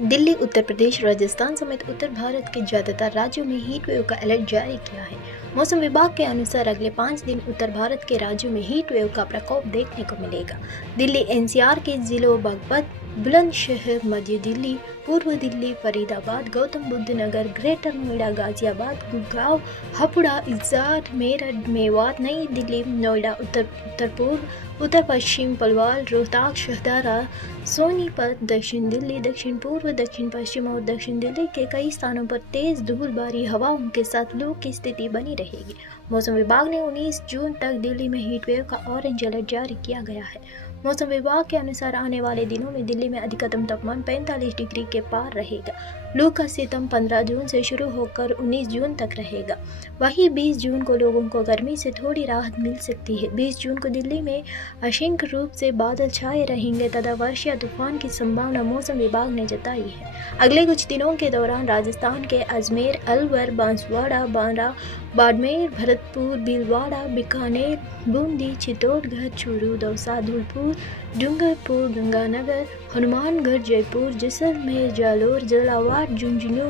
दिल्ली, उत्तर प्रदेश, राजस्थान समेत उत्तर भारत के ज्यादातर राज्यों में हीट वेव का अलर्ट जारी किया है। मौसम विभाग के अनुसार अगले 5 दिन उत्तर भारत के राज्यों में हीट वेव का प्रकोप देखने को मिलेगा। दिल्ली एनसीआर के जिलों बागपत, बुलंदशहर, मध्य दिल्ली, पूर्व दिल्ली, फरीदाबाद, गौतम बुद्ध नगर, ग्रेटर नोएडा, गाजियाबाद, गुड़गांव, हापुड़, इज्जत, मेरठ, मेवात, नई दिल्ली, नोएडा, उत्तर पूर्व, उत्तर पश्चिम, पलवल, रोहतक, शहदारा, सोनीपत, दक्षिण दिल्ली, दक्षिण पूर्व, दक्षिण पश्चिम और दक्षिण दिल्ली के कई स्थानों पर तेज धूलभरी हवाओं के साथ लू की स्थिति बनी रहेगी। मौसम विभाग ने 19 जून तक दिल्ली में हीट वेव का ऑरेंज अलर्ट जारी किया गया है। मौसम विभाग के अनुसार आने वाले दिनों में दिल्ली में अधिकतम तापमान 45 डिग्री के पार रहेगा। लू का सितम 15 जून से शुरू होकर 19 जून तक रहेगा। वहीं 20 जून को लोगों को गर्मी से थोड़ी राहत मिल सकती है। 20 जून को दिल्ली में आंशिक रूप से बादल छाए रहेंगे तथा वर्षा तूफान की संभावना मौसम विभाग ने जताई है। अगले कुछ दिनों के दौरान राजस्थान के अजमेर, अलवर, बांसवाड़ा, बांदा, बाड़मेर, भरतपुर, भीलवाड़ा, बीकानेर, बूंदी, चित्तौड़गढ़, चूरू, दौसा, धौलपुर, डूंगरपुर, गंगानगर, हनुमानगढ़, जयपुर, जैसलमेर, जालोर, झालावाड़, झुंझुनू,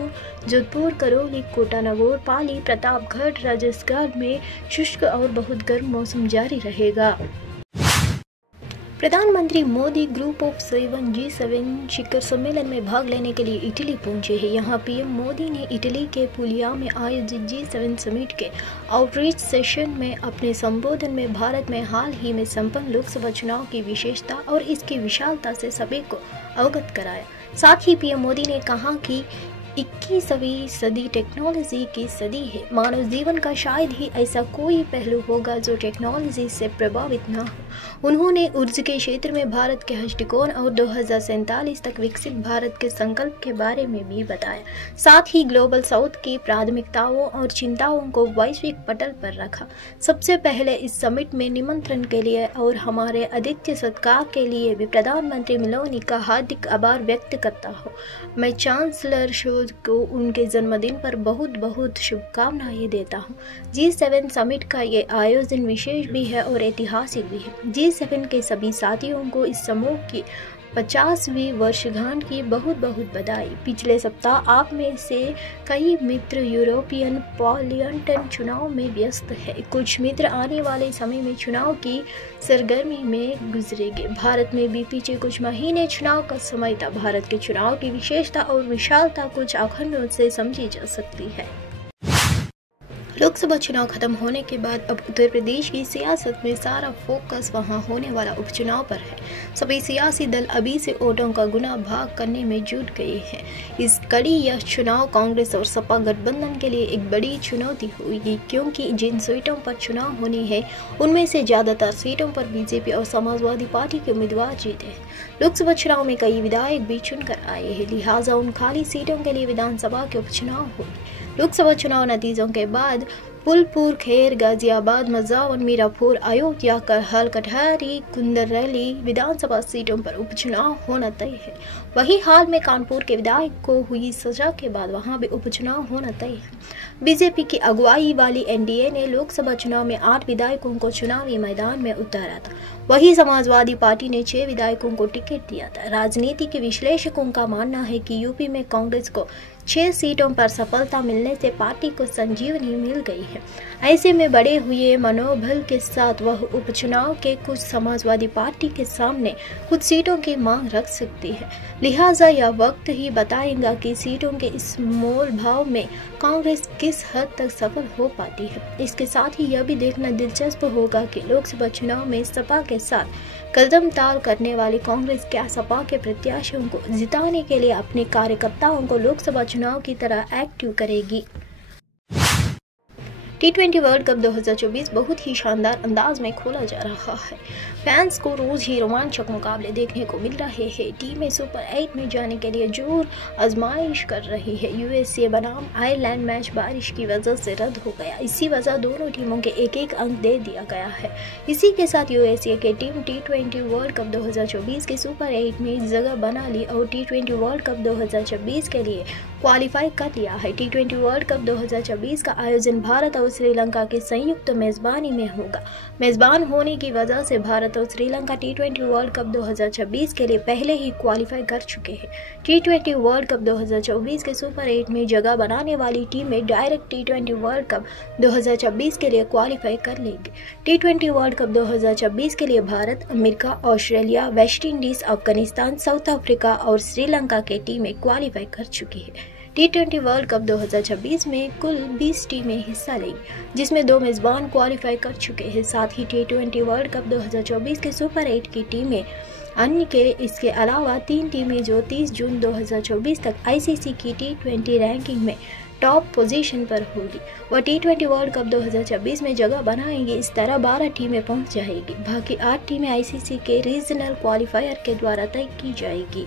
जोधपुर, करौली, कोटा, नागौर, पाली, प्रतापगढ़, राजस्थान में शुष्क और बहुत गर्म मौसम जारी रहेगा। प्रधानमंत्री मोदी ग्रुप ऑफ 7 G7 शिखर सम्मेलन में भाग लेने के लिए इटली पहुंचे हैं। यहां पीएम मोदी ने इटली के पुलिया में आयोजित G7 समिट के आउटरीच सेशन में अपने संबोधन में भारत में हाल ही में संपन्न लोकसभा चुनाव की विशेषता और इसकी विशालता से सभी को अवगत कराया। साथ ही पीएम मोदी ने कहा कि 21वीं सदी टेक्नोलॉजी की सदी है। मानव जीवन का शायद ही ऐसा कोई पहलू होगा जो टेक्नोलॉजी से प्रभावित न हो। उन्होंने ऊर्जा के क्षेत्र में भारत के दृष्टिकोण और 2047 तक विकसित भारत के संकल्प के बारे में भी बताया। साथ ही ग्लोबल साउथ की प्राथमिकताओं और चिंताओं को वैश्विक पटल पर रखा। सबसे पहले इस समिट में निमंत्रण के लिए और हमारे आतिथ्य सत्कार के लिए भी प्रधानमंत्री मेलोनी का हार्दिक आभार व्यक्त करता हूँ। मैं चांसलर शोल्ज को उनके जन्मदिन पर बहुत बहुत शुभकामनाएं देता हूँ। G7 समिट का ये आयोजन विशेष भी है और ऐतिहासिक भी है। G7 के सभी साथियों को इस समूह की 50वीं वर्षगांठ की बहुत बहुत बधाई। पिछले सप्ताह आप में से कई मित्र यूरोपियन पार्लियामेंट चुनाव में व्यस्त है। कुछ मित्र आने वाले समय में चुनाव की सरगर्मी में गुजरेंगे। भारत में भी पीछे कुछ महीने चुनाव का समय था। भारत के चुनाव की विशेषता और विशालता कुछ आंकड़ों से समझी जा सकती है। लोकसभा चुनाव खत्म होने के बाद अब उत्तर प्रदेश की सियासत में सारा फोकस वहां होने वाला उपचुनाव पर है। सभी सियासी दल अभी से वोटों का गुना भाग करने में जुट गए हैं। इस कड़ी यह चुनाव कांग्रेस और सपा गठबंधन के लिए एक बड़ी चुनौती होगी, क्योंकि जिन सीटों पर चुनाव होनी है उनमें से ज्यादातर सीटों पर बीजेपी और समाजवादी पार्टी के उम्मीदवार जीते हैं। लोकसभा चुनाव में कई विधायक भी चुनकर आए हैं, लिहाजा उन खाली सीटों के लिए विधानसभा के उपचुनाव होंगे। लोकसभा चुनाव नतीजों के बाद फूलपुर, खेर, गाजियाबाद, मजावन, मीरापुर, अयोध्या, करहल, कटहरी, कुंदरैली विधानसभा सीटों पर उपचुनाव होना तय है। वहीं हाल में कानपुर के विधायक को हुई सजा के बाद वहां भी उपचुनाव होना तय है। बीजेपी की अगुवाई वाली एनडीए ने लोकसभा चुनाव में 8 विधायकों को चुनावी मैदान में उतारा था। वहीं समाजवादी पार्टी ने 6 विधायकों को टिकट दिया था। राजनीति के विश्लेषकों का मानना है कि यूपी में कांग्रेस को 6 सीटों पर सफलता मिलने से पार्टी को संजीवनी मिल गई है। ऐसे में बढ़े हुए मनोबल के साथ वह उपचुनाव के कुछ समाजवादी पार्टी के सामने कुछ सीटों की मांग रख सकती है। लिहाजा यह वक्त ही बताएगा कि सीटों के इस मोल भाव में कांग्रेस किस हद तक सफल हो पाती है। इसके साथ ही यह भी देखना दिलचस्प होगा कि लोकसभा चुनाव में सपा के साथ कदम ताल करने वाली कांग्रेस क्या सपा के प्रत्याशियों को जिताने के लिए अपने कार्यकर्ताओं को लोकसभा चुनाव की तरह एक्टिव करेगी। T20 वर्ल्ड कप 2024 बहुत ही शानदार अंदाज में खोला जा रहा है। फैंस को रोज ही रोमांचक मुकाबले देखने को मिल रहे हैं। टीमें सुपर 8 में जाने के लिए जोर आजमाइश कर रही है। यूएसए बनाम आयरलैंड मैच बारिश की वजह से रद्द हो गया। इसी वजह दोनों टीमों के एक अंक दे दिया गया है। इसी के साथ यूएसए की टीम T20 वर्ल्ड कप 2024 के सुपर 8 में जगह बना ली और T20 वर्ल्ड कप 2026 के लिए क्वालिफाई कर लिया है। T20 वर्ल्ड कप 2024 का आयोजन भारत और श्रीलंका के संयुक्त मेजबानी में होगा। मेजबान होने की वजह से भारत और श्रीलंका T20 वर्ल्ड कप 2026 के लिए पहले ही क्वालिफाई कर चुके हैं। T20 वर्ल्ड कप 2024 के सुपर 8 में जगह बनाने वाली टीमें डायरेक्ट T20 वर्ल्ड कप 2026 के लिए क्वालिफाई कर लेंगे। T20 वर्ल्ड कप 2026 के लिए Bharat, America, Australia, West Indies, Afghanistan, south Africa और श्रीलंका के टीमें क्वालिफाई कर चुकी है। T20 वर्ल्ड कप 2026 में कुल 20 टीमें हिस्सा लेंगी, जिसमें 2 मेजबान क्वालिफाई कर चुके हैं। साथ ही T20 वर्ल्ड कप 2024 के सुपर 8 की टीमें अन्य के इसके अलावा 3 टीमें जो 30 जून 2024 तक ICC की T20 रैंकिंग में टॉप पोजीशन पर होगी, वह T20 वर्ल्ड कप 2026 में जगह बनाएंगी। इस तरह 12 टीमें पहुंच जाएगी। बाकी 8 टीमें ICC के रीजनल क्वालिफायर के द्वारा तय की जाएगी।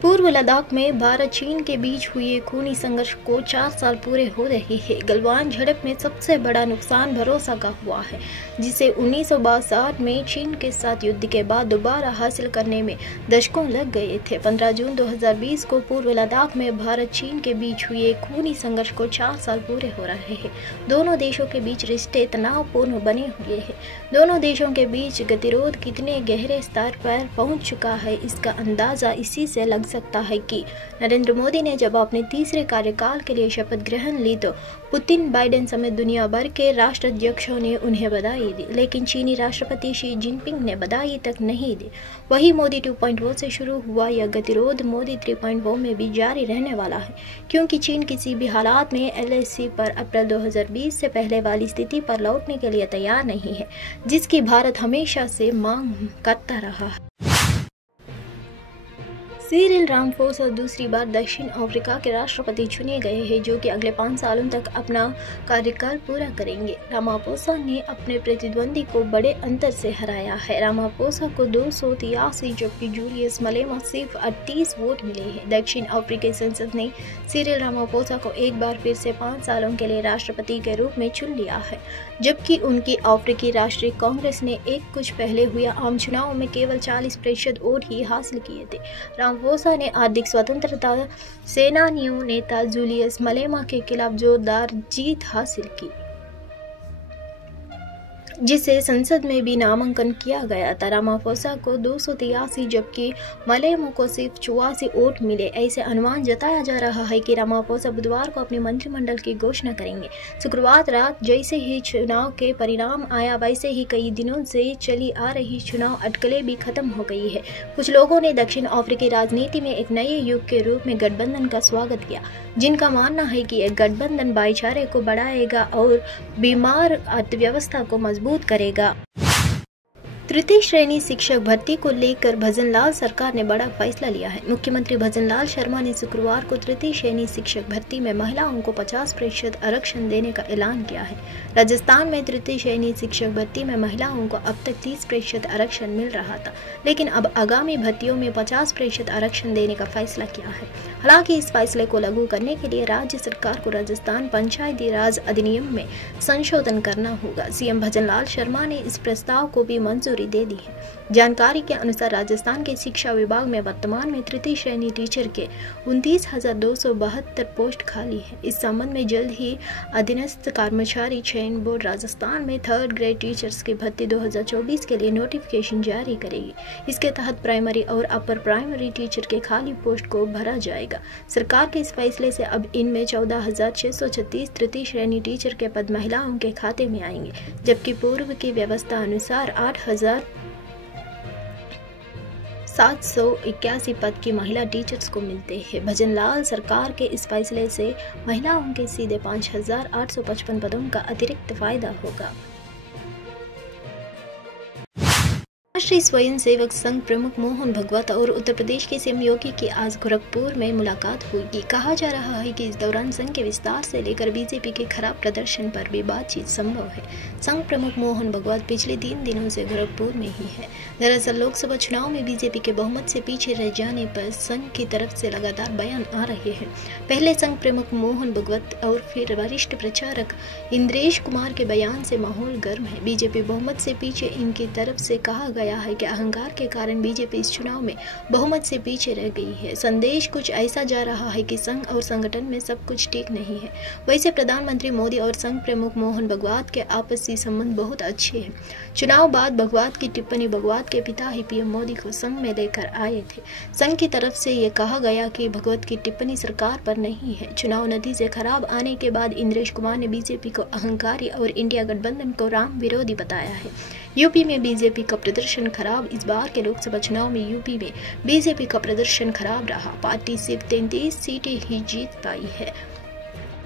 पूर्व लद्दाख में भारत चीन के बीच हुए खूनी संघर्ष को 4 साल पूरे हो रहे हैं। गलवान झड़प में सबसे बड़ा नुकसान भरोसा का हुआ है, जिसे 1962 में चीन के साथ युद्ध के बाद दोबारा हासिल करने में दशकों लग गए थे। 15 जून 2020 को पूर्व लद्दाख में भारत चीन के बीच हुए खूनी संघर्ष को 4 साल पूरे हो रहे हैं। दोनों देशों के बीच रिश्ते तनावपूर्ण बने हुए हैं। दोनों देशों के बीच गतिरोध कितने गहरे स्तर पर पहुंच चुका है, इसका अंदाजा इसी से लग सकता है कि नरेंद्र मोदी ने जब अपने तीसरे कार्यकाल के लिए शपथ ग्रहण ली तो पुतिन, बाइडेन समेत दुनिया भर के राष्ट्राध्यक्षों ने उन्हें बधाई दी, लेकिन चीनी राष्ट्रपति शी जिनपिंग ने बधाई तक नहीं दी। वही मोदी 2.0 से शुरू हुआ यह गतिरोध मोदी 3.0 में भी जारी रहने वाला है, क्योंकि चीन किसी भी हालात में LAC पर अप्रैल 2020 से पहले वाली स्थिति पर लौटने के लिए तैयार नहीं है, जिसकी भारत हमेशा से मांग करता रहा है। सिरिल रामाफोसा दूसरी बार दक्षिण अफ्रीका के राष्ट्रपति चुने गए हैं, जो कि अगले 5 सालों तक अपना कार्यकाल पूरा करेंगे। रामाफोसा ने अपने प्रतिद्वंदी को बड़े अंतर से हराया है। रामाफोसा को 283 जबकि जूलियस मलेमा सिर्फ 38 वोट मिले हैं। दक्षिण अफ्रीकी संसद ने सिरिल रामाफोसा को एक बार फिर से 5 सालों के लिए राष्ट्रपति के रूप में चुन लिया है, जबकि उनकी अफ्रीकी राष्ट्रीय कांग्रेस ने एक कुछ पहले हुए आम चुनाव में केवल 40% वोट ही हासिल किए थे। रामाफोसा ने आर्थिक स्वतंत्रता सेनानियों नेता जूलियस मलेमा के खिलाफ जोरदार जीत हासिल की, जिसे संसद में भी नामांकन किया गया था। रामाफोसा को 283 जबकि मलेमो को सिर्फ 84 वोट मिले। ऐसे अनुमान जताया जा रहा है कि रामाफोसा बुधवार को अपने मंत्रिमंडल की घोषणा करेंगे। शुक्रवार रात जैसे ही चुनाव के परिणाम आया, वैसे ही कई दिनों से चली आ रही चुनाव अटकलें भी खत्म हो गई है। कुछ लोगों ने दक्षिण अफ्रीकी राजनीति में एक नए युग के रूप में गठबंधन का स्वागत किया, जिनका मानना है कि एक गठबंधन भाईचारे को बढ़ाएगा और बीमार अर्थव्यवस्था को मजबूत करेगा। तृतीय श्रेणी शिक्षक भर्ती को लेकर भजनलाल सरकार ने बड़ा फैसला लिया है। मुख्यमंत्री भजनलाल शर्मा ने शुक्रवार को तृतीय श्रेणी शिक्षक भर्ती में महिलाओं को 50% आरक्षण देने का ऐलान किया है। राजस्थान में तृतीय श्रेणी शिक्षक भर्ती में महिलाओं को अब तक 30% आरक्षण मिल रहा था, लेकिन अब आगामी भर्तियों में 50% आरक्षण देने का फैसला किया है। हालांकि इस फैसले को लागू करने के लिए राज्य सरकार को राजस्थान पंचायती राज अधिनियम में संशोधन करना होगा। सीएम भजनलाल शर्मा ने इस प्रस्ताव को भी मंजूरी दे दी है। जानकारी के अनुसार राजस्थान के शिक्षा विभाग में वर्तमान में तृतीय श्रेणी टीचर के 29,272 पोस्ट खाली है। इस संबंध में जल्द ही अधीनस्थ कर्मचारी चयन बोर्ड राजस्थान में 3rd ग्रेड टीचर्स की भर्ती 2024 के लिए नोटिफिकेशन जारी करेगी। इसके तहत प्राइमरी और अपर प्राइमरी टीचर के खाली पोस्ट को भरा जाएगा। सरकार के इस फैसले से अब इनमें 14,636 तृतीय श्रेणी टीचर के पद महिलाओं के खाते में आएंगे, जबकि पूर्व की व्यवस्था अनुसार 8,781 पद की महिला टीचर्स को मिलते हैं। भजनलाल सरकार के इस फैसले से महिलाओं के सीधे 5,855 पदों का अतिरिक्त फायदा होगा। राष्ट्रीय स्वयंसेवक संघ प्रमुख मोहन भगवत और उत्तर प्रदेश के सीएम योगी की आज गोरखपुर में मुलाकात हुई। कहा जा रहा है कि इस दौरान संघ के विस्तार से लेकर बीजेपी के खराब प्रदर्शन पर भी बातचीत संभव है। संघ प्रमुख मोहन भगवत पिछले 3 दिनों से गोरखपुर में ही है। दरअसल लोकसभा चुनाव में बीजेपी के बहुमत से पीछे रह जाने पर संघ की तरफ से लगातार बयान आ रहे हैं। पहले संघ प्रमुख मोहन भगवत और फिर वरिष्ठ प्रचारक इंद्रेश कुमार के बयान से माहौल गर्म है। बीजेपी बहुमत से पीछे इनकी तरफ से कहा गया गया है कि अहंकार के कारण बीजेपी इस चुनाव में बहुमत से पीछे रह गई है। संदेश कुछ ऐसा जा रहा है कि संघ और संगठन में सब कुछ ठीक नहीं है। वैसे प्रधानमंत्री मोदी और संघ प्रमुख मोहन भागवत के आपसी संबंध बहुत अच्छे हैं। चुनाव बाद भागवत की टिप्पणी, भागवत के पिता ही पीएम मोदी को संघ में लेकर आए थे। संघ की तरफ से ये कहा गया कि भागवत की टिप्पणी सरकार पर नहीं है। चुनाव नतीजे खराब आने के बाद इंद्रेश कुमार ने बीजेपी को अहंकारी और इंडिया गठबंधन को राम विरोधी बताया है। यूपी में बीजेपी का प्रदर्शन खराब। इस बार के लोकसभा चुनाव में यूपी में बीजेपी का प्रदर्शन खराब रहा। पार्टी सिर्फ 33 सीटें ही जीत पाई है,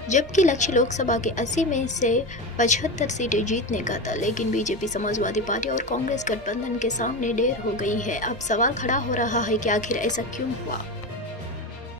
जबकि लक्ष्य लोकसभा के 80 में से 75 सीटें जीतने का था। लेकिन बीजेपी, समाजवादी पार्टी और कांग्रेस गठबंधन के सामने ढेर हो गई है। अब सवाल खड़ा हो रहा है कि आखिर ऐसा क्यों हुआ।